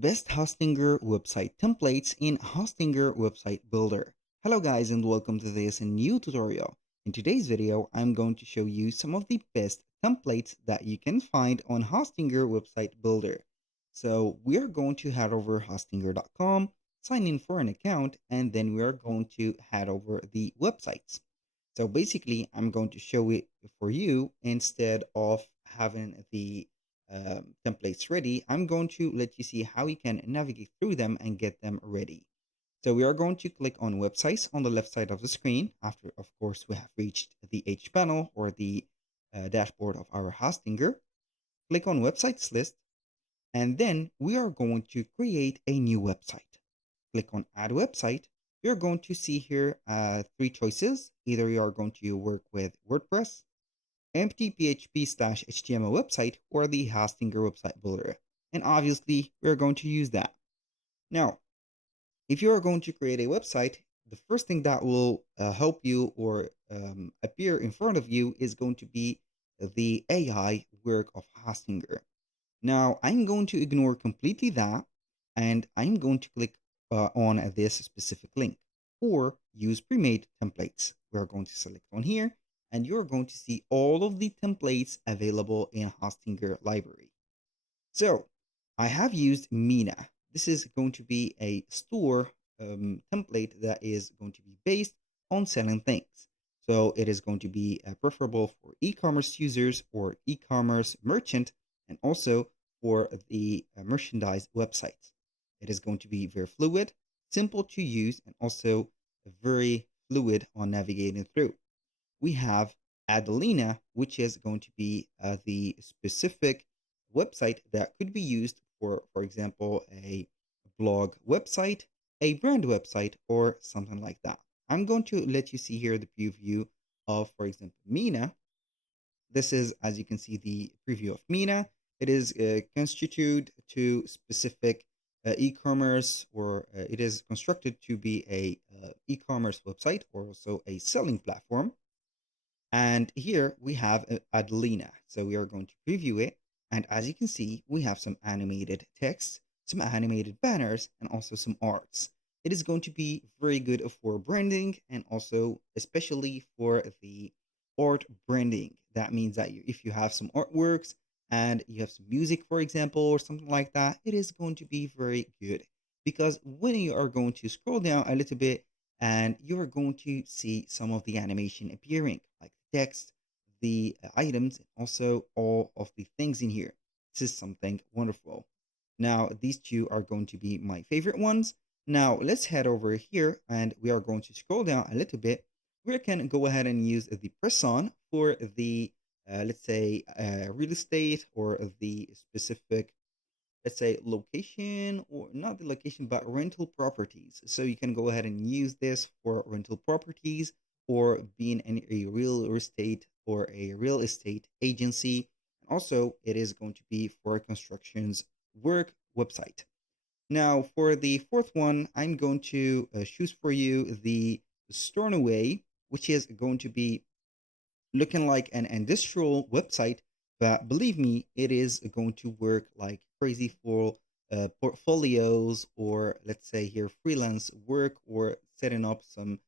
Best Hostinger website templates in Hostinger Website Builder. Hello guys and welcome to this new tutorial. In today's video, I'm going to show you some of the best templates that you can find on Hostinger Website Builder. So we are going to head over hostinger.com, sign in for an account, and then we are going to head over the websites. So basically, I'm going to show it for you instead of having the templates ready. I'm going to let you see how you can navigate through them and get them ready. So we are going to click on websites on the left side of the screen after, of course, we have reached the H panel or the dashboard of our Hostinger. Click on websites list, and then we are going to create a new website. Click on add website. You're going to see here three choices. Either you are going to work with WordPress, empty PHP/HTML website, or the Hostinger website builder. And obviously, we're going to use that. Now, if you are going to create a website, the first thing that will help you or appear in front of you is going to be the AI work of Hostinger. Now, I'm going to ignore completely that and I'm going to click on this specific link or use pre-made templates. We're going to select on here and you're going to see all of the templates available in Hostinger library. So I have used Mina. This is going to be a store template that is going to be based on selling things. So it is going to be preferable for e-commerce users or e-commerce merchant and also for the merchandise websites. It is going to be very fluid, simple to use, and also very fluid on navigating through. We have Adelina, which is going to be the specific website that could be used for example, a blog website, a brand website, or something like that. I'm going to let you see here the preview of, for example, Mina. This is, as you can see, the preview of Mina. It is constituted to specific e-commerce, or it is constructed to be a e-commerce website or also a selling platform. And here we have Adelina. So we are going to preview it. And as you can see, we have some animated text, some animated banners, and also some arts. It is going to be very good for branding and also especially for the art branding. That means that if you have some artworks and you have some music, for example, or something like that, it is going to be very good. Because when you are going to scroll down a little bit and you are going to see some of the animation appearing, like the text, the items, and also all of the things in here. This is something wonderful. Now, these two are going to be my favorite ones. Now, let's head over here and we are going to scroll down a little bit. We can go ahead and use the press on for the, let's say, real estate or the specific, let's say, location, or not the location but rental properties. So you can go ahead and use this for rental properties or being a real estate or a real estate agency. And also it is going to be for constructions work website. Now for the fourth one, I'm going to choose for you the Stornoway, which is going to be looking like an industrial website, but believe me, it is going to work like crazy for portfolios, or let's say here freelance work, or setting up some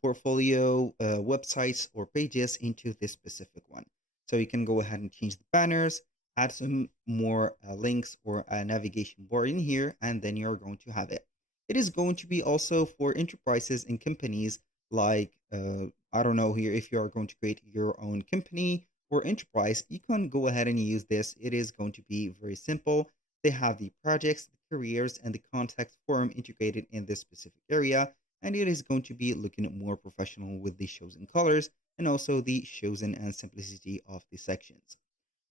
portfolio websites or pages into this specific one. So you can go ahead and change the banners, add some more links or a navigation bar in here, and then you're going to have it. It is going to be also for enterprises and companies like I don't know here, if you are going to create your own company or enterprise, you can go ahead and use this. It is going to be very simple. They have the projects, the careers, and the contact form integrated in this specific area. And it is going to be looking more professional with the chosen colors and also the chosen and simplicity of the sections.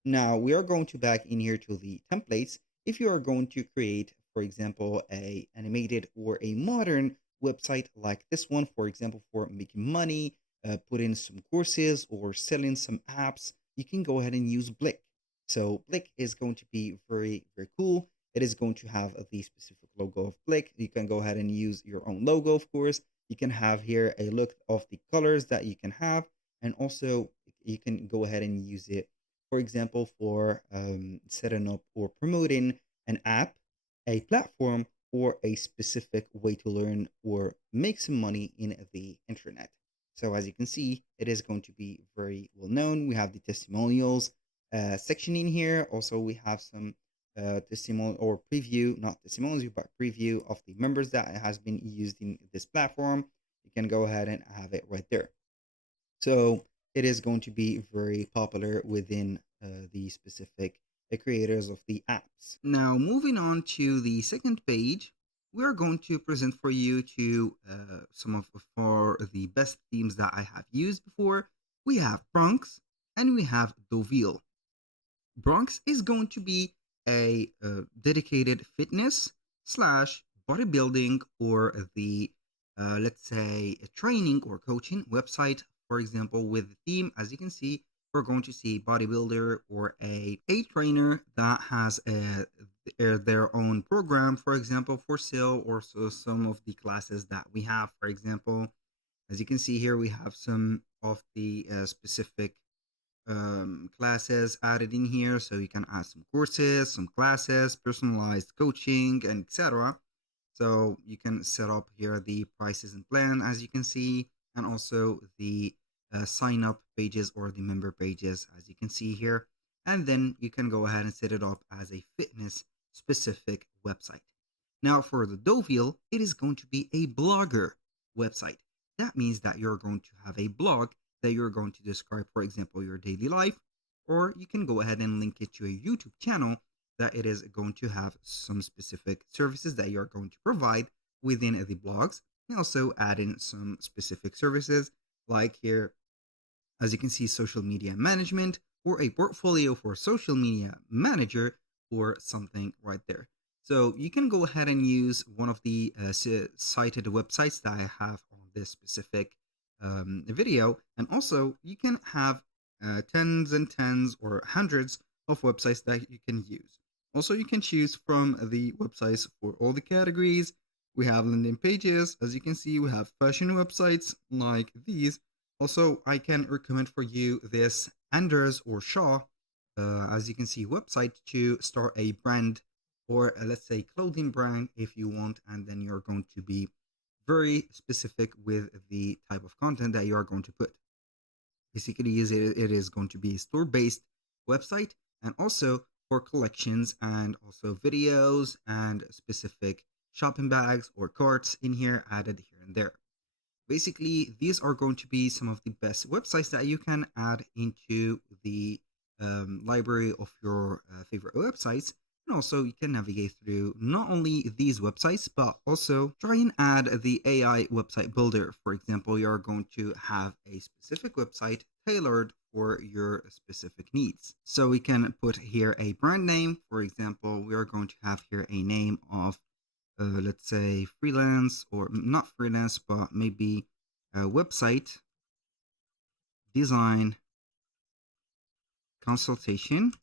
Now we are going to back in here to the templates. If you are going to create, for example, a animated or a modern website like this one, for example, for making money, put in some courses or selling some apps, you can go ahead and use Blick. So Blick is going to be very, very cool. It is going to have the specific logo of Blick. You can go ahead and use your own logo, of course. You can have here a look of the colors that you can have, and also you can go ahead and use it, for example, for setting up or promoting an app. a platform or a specific way to learn or make some money in the internet. So as you can see, it is going to be very well known. We have the testimonials section in here. Also, we have some testimonial or preview, not testimonials, but preview of the members that has been used in this platform. You can go ahead and have it right there. So it is going to be very popular within the specific creators of the apps. Now, moving on to the second page, we're going to present for you to some of for the best themes that I have used before. We have Bronx and we have Deauville. Bronx is going to be a dedicated fitness slash bodybuilding or the let's say a training or coaching website. For example, with the theme, as you can see, we're going to see bodybuilder or a trainer that has their own program, for example, for sale, or so some of the classes that we have. For example, as you can see here, we have some of the specific classes added in here, so you can add some courses, some classes, personalized coaching, and etc. So you can set up here the prices and plan, as you can see, and also the sign up pages or the member pages, as you can see here. And then you can go ahead and set it up as a fitness specific website. Now for the Deauville, it is going to be a blogger website. That means that you're going to have a blog that you're going to describe, for example, your daily life, or you can go ahead and link it to a YouTube channel that it is going to have some specific services that you're going to provide within the blogs, and also add in some specific services like here, as you can see, social media management or a portfolio for social media manager or something right there. So you can go ahead and use one of the cited websites that I have on this specific video. And also you can have tens and tens or hundreds of websites that you can use. Also, you can choose from the websites for all the categories. We have landing pages. As you can see, we have fashion websites like these. Also, I can recommend for you this Anders or Shaw, as you can see, website to start a brand or let's say clothing brand if you want, and then you're going to be very specific with the type of content that you are going to put. Basically, it is going to be a store-based website, and also for collections and also videos and specific shopping bags or carts in here added here and there. Basically, these are going to be some of the best websites that you can add into the library of your favorite websites. And also, you can navigate through not only these websites, but also try and add the AI website builder. For example, you're going to have a specific website tailored for your specific needs. So we can put here a brand name. For example, we are going to have here a name of let's say freelance, or not freelance, but maybe a website design consultation.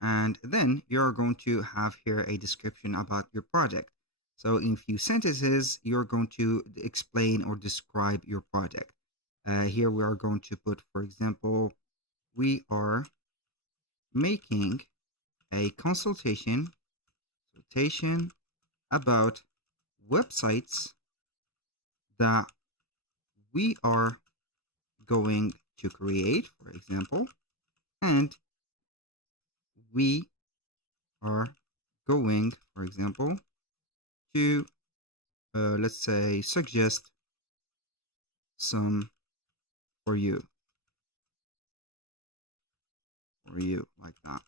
And then you're going to have here a description about your project. So in few sentences, you're going to explain or describe your project. Here we are going to put, for example, we are making a consultation about websites that we are going to create, for example, and we are going, for example, to let's say suggest some for you like that.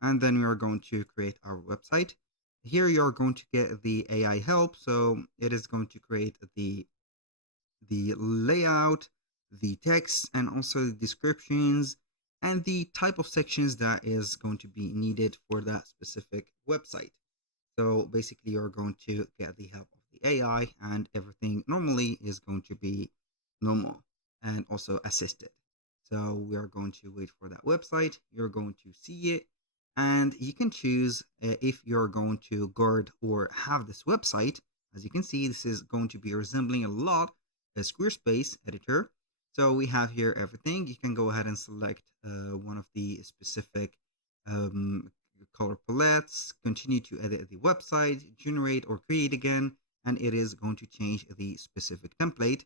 And then we are going to create our website. Here you are going to get the AI help, so it is going to create the layout, the text, and also the descriptions and the type of sections that is going to be needed for that specific website. So basically, you're going to get the help of the AI, and everything normally is going to be normal and also assisted. So we are going to wait for that website. You're going to see it, and you can choose if you're going to guard or have this website. As you can see, this is going to be resembling a lot a Squarespace editor. So we have here everything. You can go ahead and select one of the specific um, color palettes, continue to edit the website, generate or create again, and it is going to change the specific template.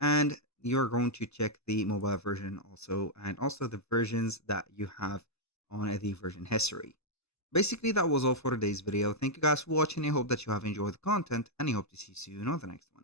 And you're going to check the mobile version also, and also the versions that you have on the version history. Basically, that was all for today's video. Thank you guys for watching. I hope that you have enjoyed the content, and I hope to see you soon on the next one.